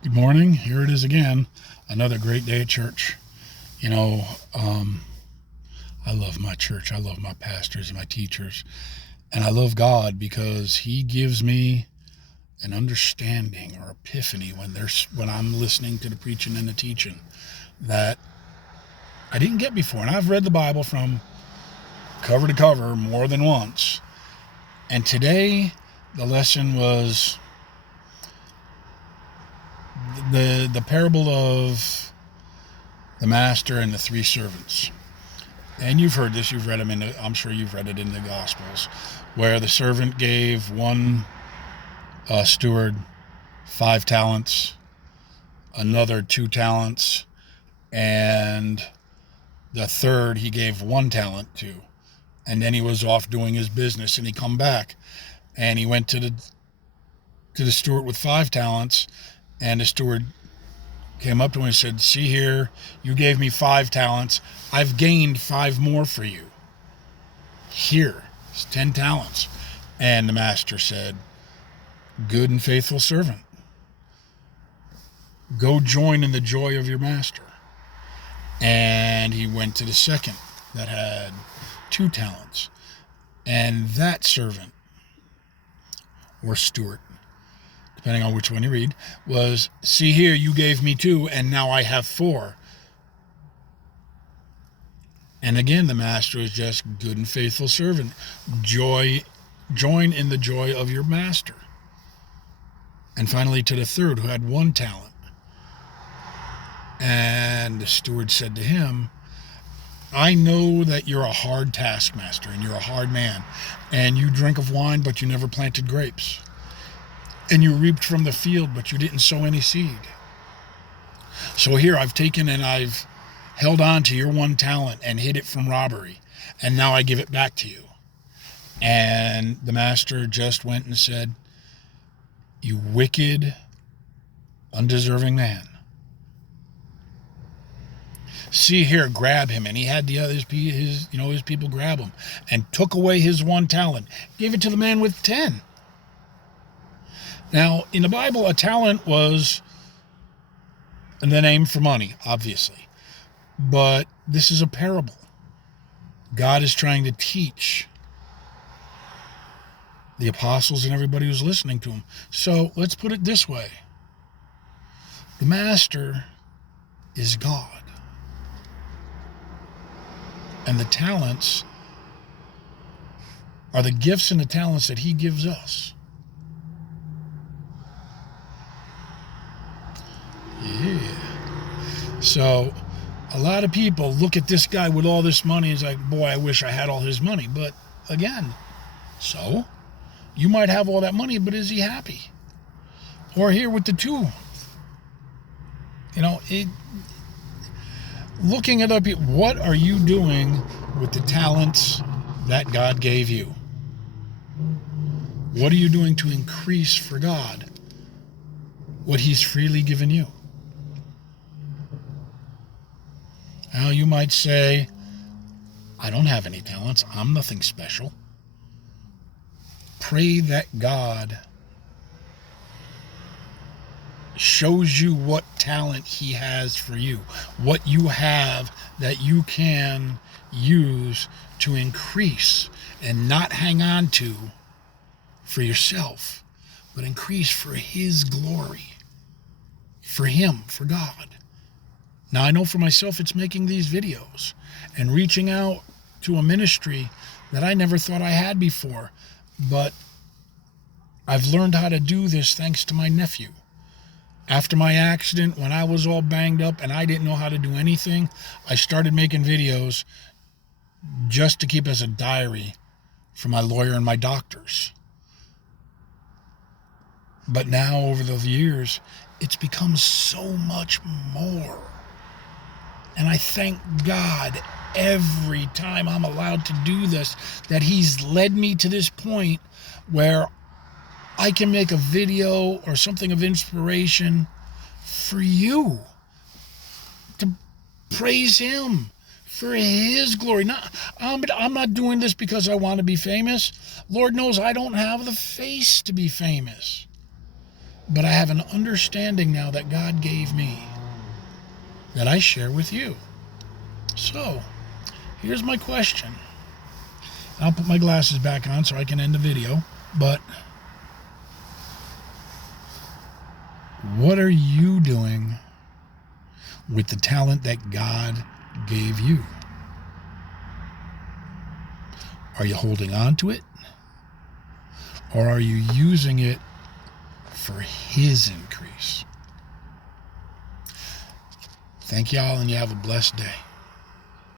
Good morning. Here it is again. Another great day at church. You know, I love my church. I love my pastors and my teachers. And I love God because He gives me an understanding or epiphany when I'm listening to the preaching and the teaching that I didn't get before. And I've read the Bible from cover to cover more than once. And today the lesson was the parable of the master and the three servants. And you've heard this, you've read them I'm sure you've read it in the Gospels, where the servant gave one steward 5 talents, another 2 talents, and the third he gave 1 talent to. And then he was off doing his business, and he come back and he went to the steward with 5 talents, and the steward came up to him and said, "See here, you gave me 5 talents. I've gained 5 more for you. Here, it's 10 talents. And the master said, "Good and faithful servant. Go join in the joy of your master." And he went to the second that had 2 talents. And that servant, or steward, depending on which one you read, was, "See here, you gave me 2, and now I have 4. And again, the master is just, "Good and faithful servant. Join in the joy of your master." And finally to the third, who had 1 talent. And the steward said to him, "I know that you're a hard taskmaster, and you're a hard man, and you drink of wine, but you never planted grapes. And you reaped from the field, but you didn't sow any seed. So here I've taken and I've held on to your 1 talent and hid it from robbery, and now I give it back to you." And the master just went and said, "You wicked, undeserving man. See here, grab him." And he had the others, his people grab him, and took away his 1 talent, gave it to the man with 10. Now, in the Bible, a talent was the name for money, obviously. But this is a parable. God is trying to teach the apostles and everybody who's listening to him. So let's put it this way. The master is God. And the talents are the gifts and the talents that he gives us. Yeah. So a lot of people look at this guy with all this money and is like, "Boy, I wish I had all his money." But again, so you might have all that money, but is he happy? Or here with the 2, looking at other people, what are you doing with the talents that God gave you? What are you doing to increase for God what he's freely given you? Now you might say, "I don't have any talents. I'm nothing special." Pray that God shows you what talent he has for you, what you have that you can use to increase and not hang on to for yourself, but increase for his glory, for him, for God. Now, I know for myself it's making these videos and reaching out to a ministry that I never thought I had before, but I've learned how to do this thanks to my nephew. After my accident, when I was all banged up and I didn't know how to do anything, I started making videos just to keep as a diary for my lawyer and my doctors. But now, over the years, it's become so much more. And I thank God every time I'm allowed to do this, that he's led me to this point where I can make a video or something of inspiration for you, to praise him for his glory. I'm not doing this because I want to be famous. Lord knows I don't have the face to be famous. But I have an understanding now that God gave me that I share with you. So, here's my question. I'll put my glasses back on so I can end the video. But what are you doing with the talent that God gave you? Are you holding on to it? Or are you using it for His increase? Thank y'all, and you have a blessed day.